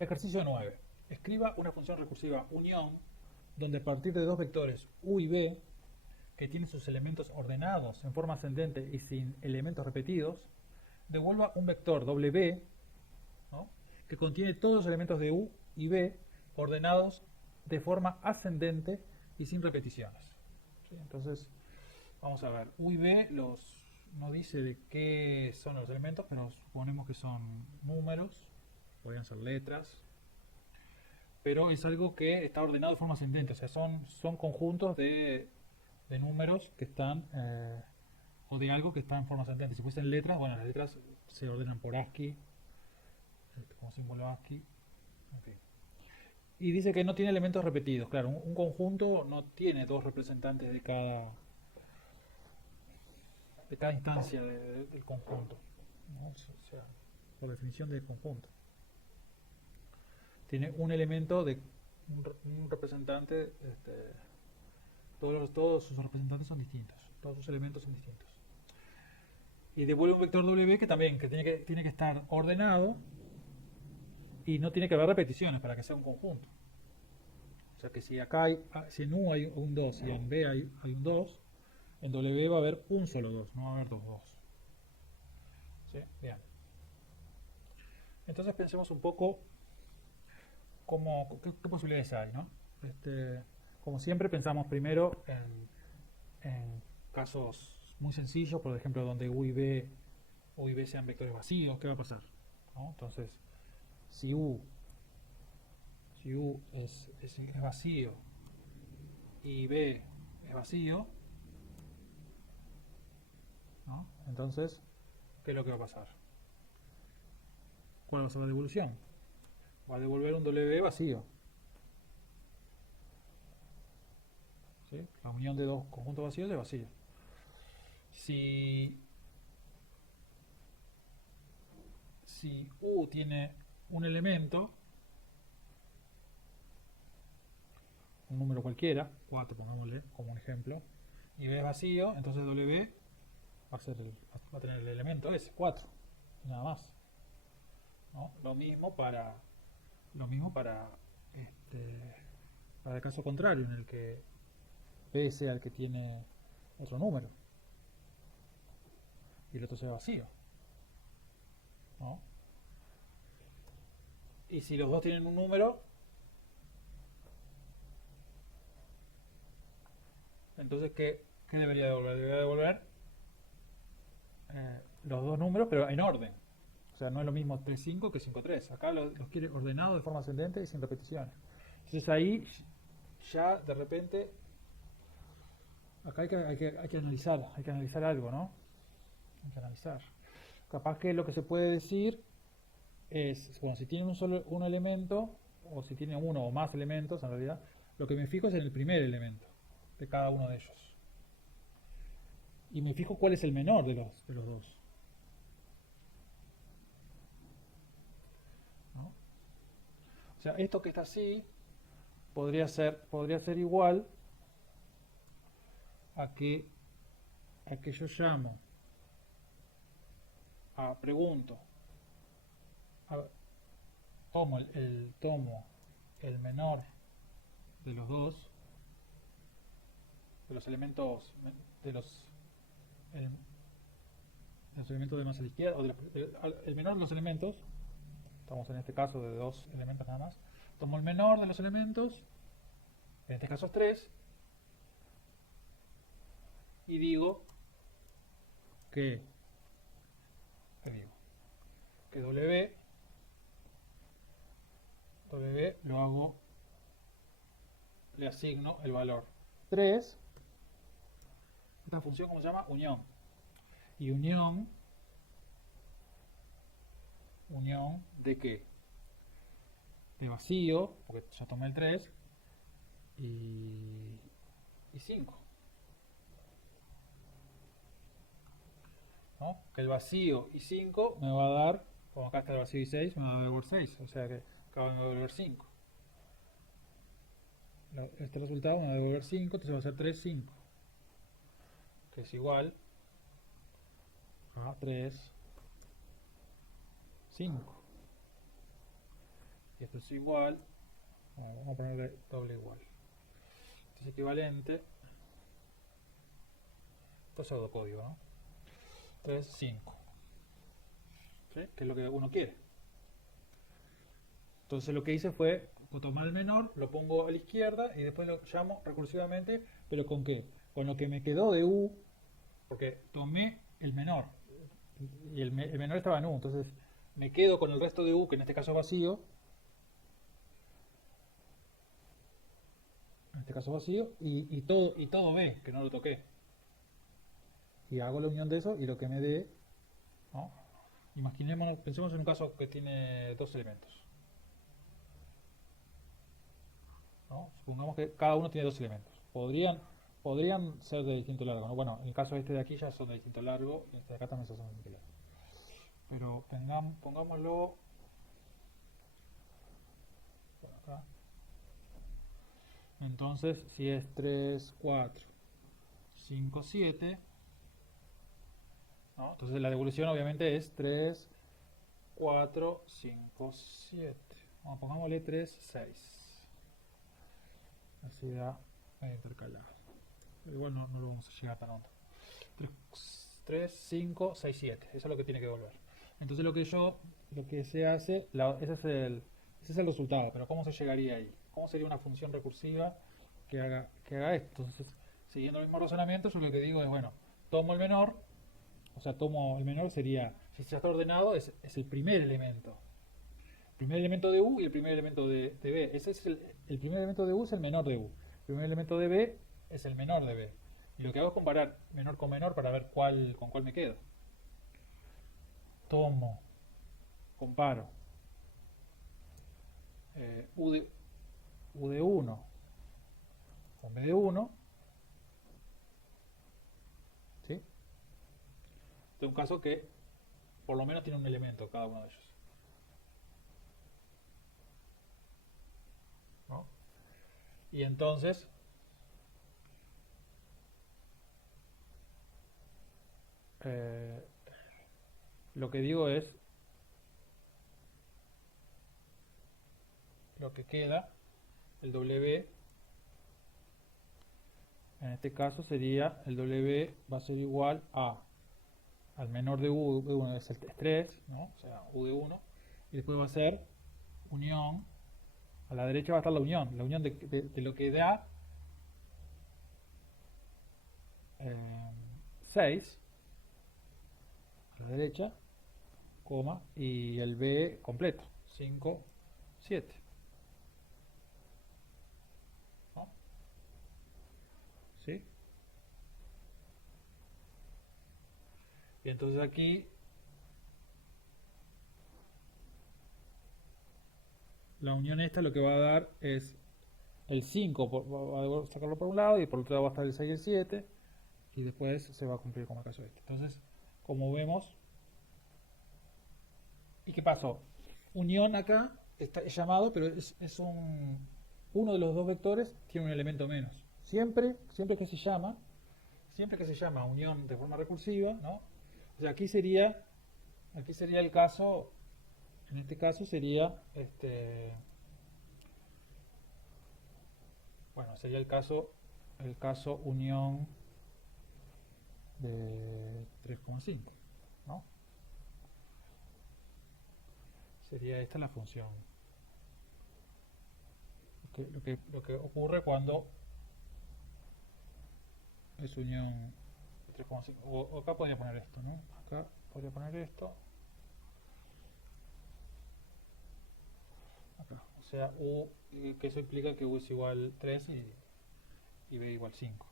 Ejercicio 9. Escriba una función recursiva unión donde a partir de dos vectores u y b que tienen sus elementos ordenados en forma ascendente y sin elementos repetidos, devuelva un vector w, ¿no?, que contiene todos los elementos de u y b ordenados de forma ascendente y sin repeticiones. ¿Sí? Entonces, vamos a ver, u y b no dice de qué son los elementos, pero suponemos que son números, podrían ser letras, pero es algo que está ordenado de forma ascendente, o sea, son conjuntos de números que están, o de algo que está en forma ascendente. Si fuesen letras, bueno, las letras se ordenan por ASCII, como símbolo ASCII, en fin. Y dice que no tiene elementos repetidos. Claro, un conjunto no tiene dos representantes de cada instancia del conjunto, ¿no? O sea, por definición del conjunto. Tiene un elemento de un representante, todos sus representantes son distintos, todos sus elementos son distintos. Y devuelve un vector W que también tiene que estar ordenado y no tiene que haber repeticiones para que sea un conjunto. O sea que si acá si en U hay un 2 y en B hay un 2, en W va a haber un solo 2, no va a haber dos 2. ¿Sí? Bien. Entonces pensemos un poco qué posibilidades hay, ¿no? Como siempre pensamos primero en casos muy sencillos, por ejemplo, donde U y B sean vectores vacíos, ¿qué va a pasar? ¿No? Entonces, si U, es vacío y B es vacío, ¿no? Entonces, ¿qué es lo que va a pasar? ¿Cuál va a ser la devolución? Va a devolver un W vacío. ¿Sí? La unión de dos conjuntos vacíos es vacío. Si U tiene un elemento, un número cualquiera, 4 pongámosle como un ejemplo, y B es vacío, entonces W va a tener el elemento ese, 4, nada más. ¿No? Lo mismo para para el caso contrario, en el que B sea el que tiene otro número y el otro sea vacío, ¿no? Y si los dos tienen un número, entonces ¿qué debería devolver? Debería devolver los dos números, pero en orden. O sea, no es lo mismo 3,5 que 5,3. Acá los quiere ordenados de forma ascendente y sin repeticiones. Entonces ahí ya de repente, acá hay que analizar algo, ¿no? Hay que analizar. Capaz que lo que se puede decir es, bueno, si tiene un elemento, o si tiene uno o más elementos, en realidad, lo que me fijo es en el primer elemento de cada uno de ellos. Y me fijo cuál es el menor de los dos. ¿No? O sea, esto que está así podría ser igual a que yo llamo, pregunto, a- tomo el menor de los dos, de los elementos, de los, el, de los elementos de más a la izquierda, o el menor de los elementos, estamos en este caso de dos elementos nada más, tomo el menor de los elementos, en este caso es 3, y digo que, ¿qué digo? Que W lo hago, le asigno el valor 3. Esta función, ¿cómo se llama? Unión. Y unión ¿de qué? De vacío, porque ya tomé el 3, y 5. ¿No? Que el vacío y 5 me va a dar, como acá está el vacío y 6, me va a devolver 6, o sea que acá me va a devolver 5. Este resultado me va a devolver 5, entonces va a ser 3, 5, que es igual a 3, 5. y esto es igual, bueno, vamos a ponerle doble igual. Esto es equivalente, esto es pseudocódigo, ¿no? 3, 5, ¿sí? Que es lo que uno quiere. Entonces lo que hice fue tomar el menor, lo pongo a la izquierda y después lo llamo recursivamente, pero ¿con qué? Con lo que me quedó de U, porque tomé el menor y el menor estaba en U, entonces me quedo con el resto de U, que en este caso es vacío, y todo B, que no lo toqué. Y hago la unión de eso y lo que me dé, ¿no? Imaginémonos, pensemos en un caso que tiene dos elementos, ¿no? Supongamos que cada uno tiene dos elementos. Podrían ser de distinto largo, ¿no? Bueno, en el caso este de aquí ya son de distinto largo y este de acá también son de distinto largo. Pero pongámoslo por acá. Entonces, si es 3, 4, 5, 7, ¿no? Entonces la devolución obviamente es 3, 4, 5, 7. Bueno, pongámosle 3, 6. Así da intercalado. Pero igual no lo vamos a llegar tan alto. 3, 5, 6, 7. Eso es lo que tiene que devolver. Entonces lo que se hace, ese es el resultado. Pero ¿cómo se llegaría ahí? ¿Cómo sería una función recursiva que haga esto? Entonces, siguiendo el mismo razonamiento, yo lo que digo es, bueno, tomo el menor, o sea, tomo el menor sería, si ya está ordenado, es el primer elemento. El primer elemento de U y el primer elemento de B. Ese es el primer elemento de U es el menor de U. El primer elemento de B es el menor de B. Y lo que hago es comparar menor con menor para ver con cuál me quedo. Comparo U de 1 con B de 1, ¿sí? De un caso que por lo menos tiene un elemento cada uno de ellos, ¿no? Y entonces lo que digo es lo que queda, el W, en este caso sería el W va a ser igual al menor de U de 1 es el 3, ¿no? O sea, U de 1, y después va a ser unión, a la derecha va a estar la unión de lo que da 6 a la derecha, coma, y el B completo, 5, 7. ¿No? ¿Sí? Y entonces aquí la unión esta lo que va a dar es el 5, va a sacarlo por un lado y por otro lado va a estar el 6 y el 7 y después se va a cumplir como el caso este. Entonces, como vemos, ¿y qué pasó? Unión acá es llamado, pero uno de los dos vectores tiene un elemento menos. Siempre que se llama unión de forma recursiva, ¿no? O sea, aquí sería el caso, en este caso sería bueno, sería el caso unión de 3,5, ¿no? Sería esta la función. Lo que ocurre cuando es unión de 3,5. O acá podría poner esto, ¿no? Acá podría poner esto. Acá. O sea, U, que eso implica que U es igual 3 y B igual 5.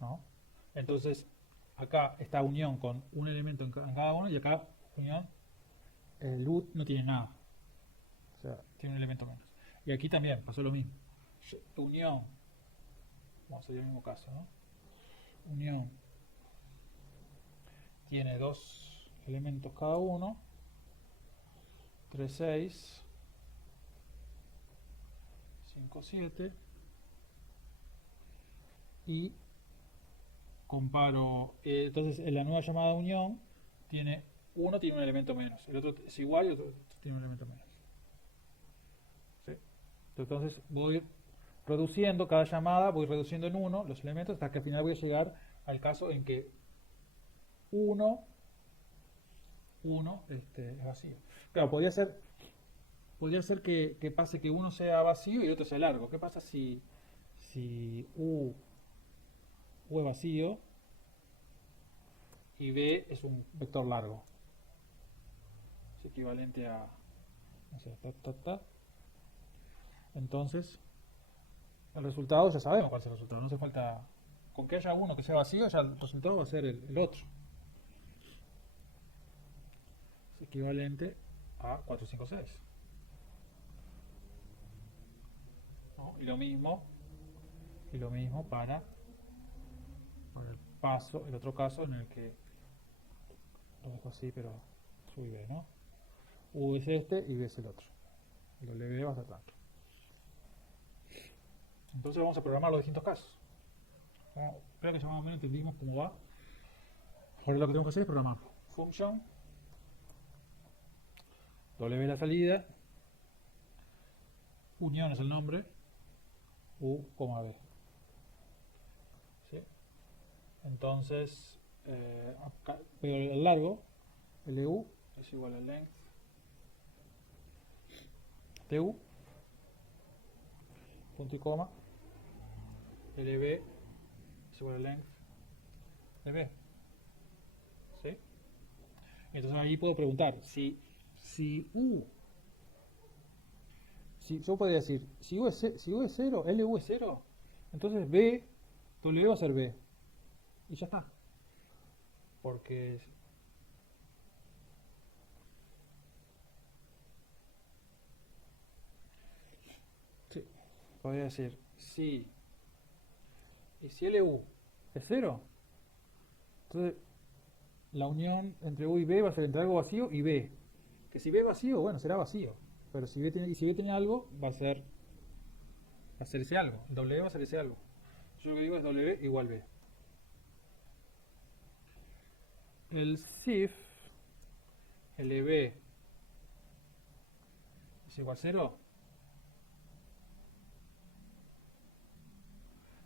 ¿No? Entonces, acá está unión con un elemento en cada uno y acá unión, el U no tiene nada. O sea, tiene un elemento menos. Y aquí también pasó lo mismo. Unión, vamos a ver el mismo caso, ¿no? Unión tiene dos elementos cada uno, 3, 6, 5, 7, y comparo, entonces en la nueva llamada unión tiene uno tiene un elemento menos, el otro es igual y el otro tiene un elemento menos. ¿Sí? Entonces voy reduciendo cada llamada, voy reduciendo en 1 los elementos hasta que al final voy a llegar al caso en que 1 es vacío. Claro, podría ser que pase que uno sea vacío y el otro sea largo. ¿Qué pasa si U es vacío y B es un vector largo? Es equivalente a, no sé, Entonces, el resultado ya sabemos cuál es el resultado. No hace falta, con que haya uno que sea vacío, ya el resultado va a ser el otro. Es equivalente a 4, 5, 6. ¿No? Y lo mismo para el otro caso en el que lo dejo así, pero sub y B, ¿no? U es este y B es el otro. El W va a ser tanto. Entonces vamos a programar los distintos casos. Creo que ya más o menos entendimos cómo va. Ahora lo que tenemos que hacer es programar. Function W la salida, unión es el nombre, U, B. ¿Sí? Entonces, acá veo el largo, LU es igual a length TU, punto y coma, LB es igual a length DB. ¿Sí? Entonces ahí puedo preguntar si yo podría decir, si U es 0, LU es 0, entonces B, W va a ser B. Y ya está. Porque sí, podría decir, si LU es 0, entonces la unión entre U y B va a ser entre algo vacío y B. Que si B es vacío, bueno, será vacío. Pero si B tiene algo, va a ser ese algo. El W va a ser ese algo. Yo lo que digo es W igual B. El SIF LB es igual a 0.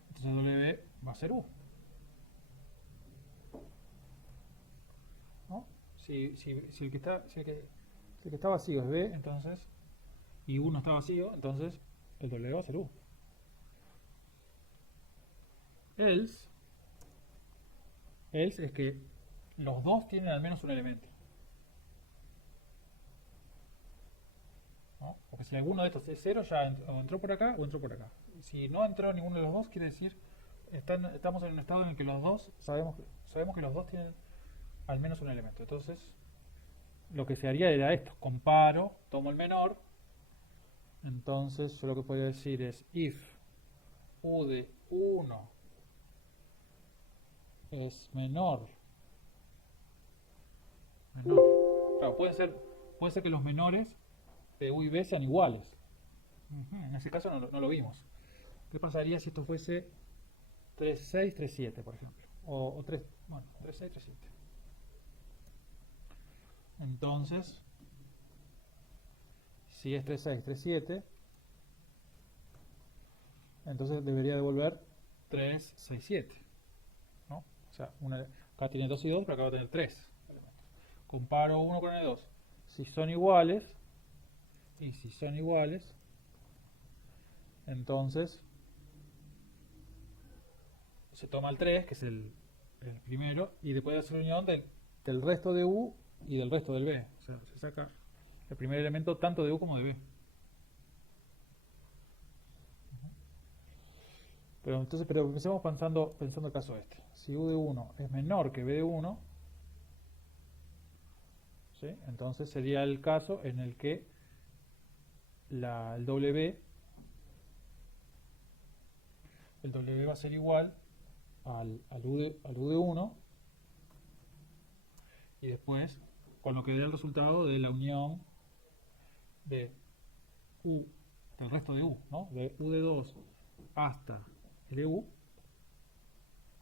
Entonces W va a ser U. ¿No? Si el que está vacío es B, entonces, y U no está vacío, entonces el W va a ser U. Else es que los dos tienen al menos un elemento. ¿No? Porque si alguno de estos es 0, ya o entró por acá o entró por acá. Si no entró ninguno de los dos, quiere decir estamos en un estado en el que los dos sabemos que los dos tienen al menos un elemento. Entonces, lo que se haría era esto: comparo, tomo el menor. Entonces, yo lo que podría decir es if U de 1 es menor. Claro, puede ser que los menores de U y B sean iguales. En ese caso no lo vimos. ¿Qué pasaría si esto fuese 3, 6, 3, 7, por ejemplo? O 3, 6, 3, 7. Entonces, si es 3, 6, 3, 7, entonces debería devolver 3, 6, 7. ¿No? O sea, acá tiene 2 y 2, pero acá va a tener 3. Comparo 1 con el 2. Si son iguales, entonces se toma el 3, que es el primero, y después hace la unión del resto de U y del resto del B. O sea, se saca el primer elemento tanto de U como de B. Pero empecemos pensando el caso este. Si U de 1 es menor que B de 1, ¿sí? Entonces sería el caso en el que el W va a ser igual al U de 1, y después con lo que dé el resultado de la unión de U, del resto de U, ¿no? De U de 2 hasta LU,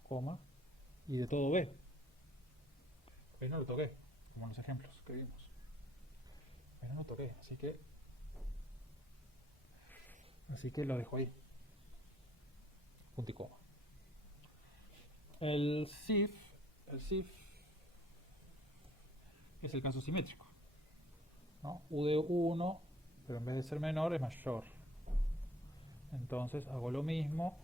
coma, y de todo B. Pero no lo toqué. como en los ejemplos que vimos. Pero no toqué, así que lo dejo ahí. Punto y coma. El SIF es el caso simétrico, ¿no? U de 1, pero en vez de ser menor es mayor. Entonces hago lo mismo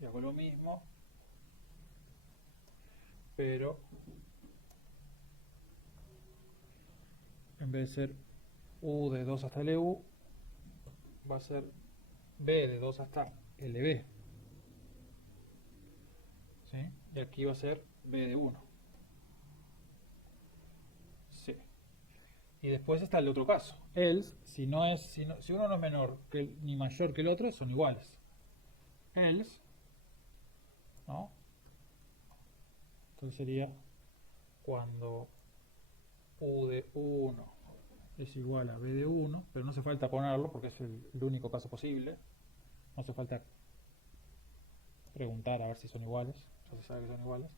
y hago lo mismo, pero en vez de ser U de 2 hasta LU, va a ser B de 2 hasta LB. ¿Sí? Y aquí va a ser B de 1. Sí. Y después está el otro caso. Else, si uno no es menor ni mayor que el otro, son iguales. Else, ¿no? Entonces sería cuando U de 1 es igual a B de 1, pero no hace falta ponerlo porque es el único caso posible. No hace falta preguntar a ver si son iguales, ya se sabe que son iguales.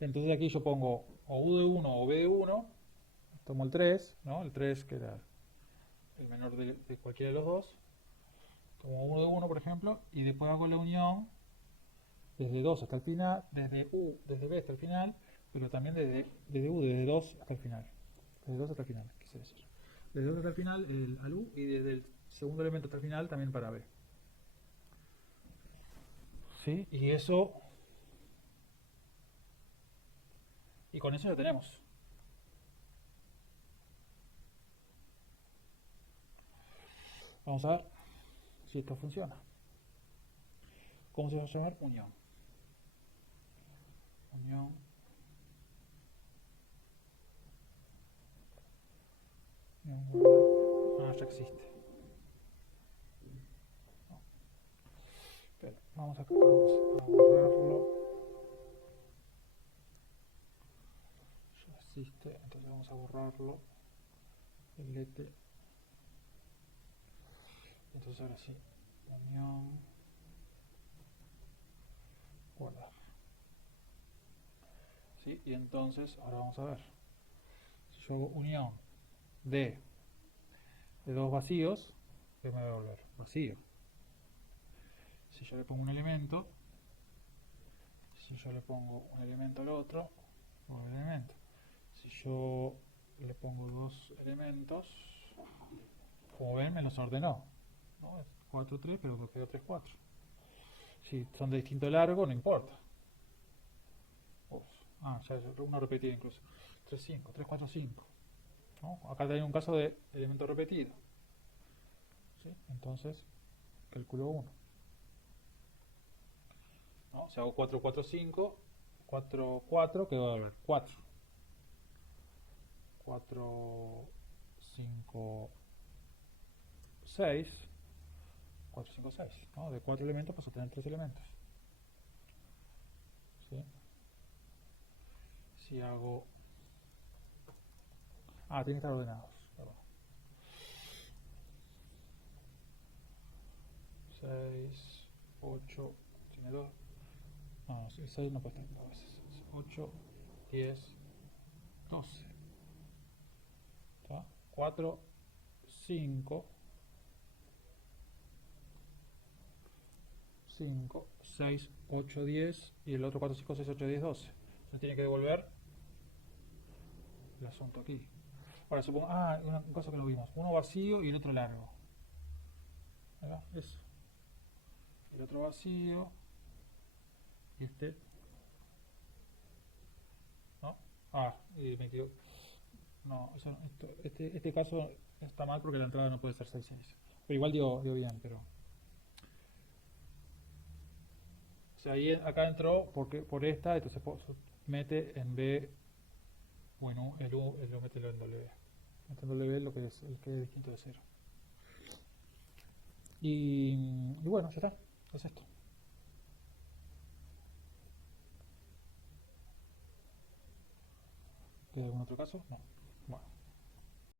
Entonces aquí yo pongo o U de 1 o B de 1, tomo el 3, ¿no? El 3 que era el menor de cualquiera de los dos, tomo U de 1 por ejemplo, y después hago la unión desde 2 hasta el final, desde B hasta el final, pero también desde U, desde 2 hasta el final. Desde 2 hasta el final, quise decir. Desde 2 hasta el final al U y desde el segundo elemento hasta el final también para B. ¿Sí? Y con eso ya tenemos. Vamos a ver si esto funciona. ¿Cómo se va a llamar? Unión. Ya existe. No. Pero vamos a borrarlo. Ya existe, entonces vamos a borrarlo. El ET. Entonces ahora sí, unión, guardar. ¿Sí? Y entonces ahora vamos a ver. Si yo hago unión de dos vacíos, ¿qué me va a devolver? Vacío. Si yo le pongo un elemento, al otro, un elemento. Si yo le pongo dos elementos, como ven me los ordenó, ¿no? Es 4, 3, pero quedó 3, 4. Si son de distinto largo, no importa. Ya uno repetido incluso. 3, 5, 3, 4, 5. ¿No? Acá hay un caso de elemento repetido. ¿Sí? Entonces, calculo 1. ¿No? Si hago 4, 4, 5, 4, 4, ¿qué va a haber? 4. 4, 5, 6. 4, 5, 6. ¿No? De 4 elementos paso a tener 3 elementos. ¿Sí? Si hago... tienen que estar ordenados. Perdón. 6, 8, tiene 2. No, 6 no puede estar a veces. 8, 10, 12. ¿Está? 4, 5, 6, 8, 10 y el otro 4, 5, 6, 8, 10, 12. Se tiene que devolver el asunto aquí. Ahora supongo, una cosa que lo vimos, uno vacío y el otro largo. ¿Verdad? Eso. El otro vacío y este. ¿No? Y me quedo. No, eso no, este caso está mal porque la entrada no puede ser 6 6. Pero igual dio bien, pero. O sea, ahí acá entró por esta, entonces mete en B, bueno, el U mételo en W. Mete en W lo que es el que es distinto de 0. Y bueno, ya está. Es esto. ¿Queda algún otro caso? No. Bueno.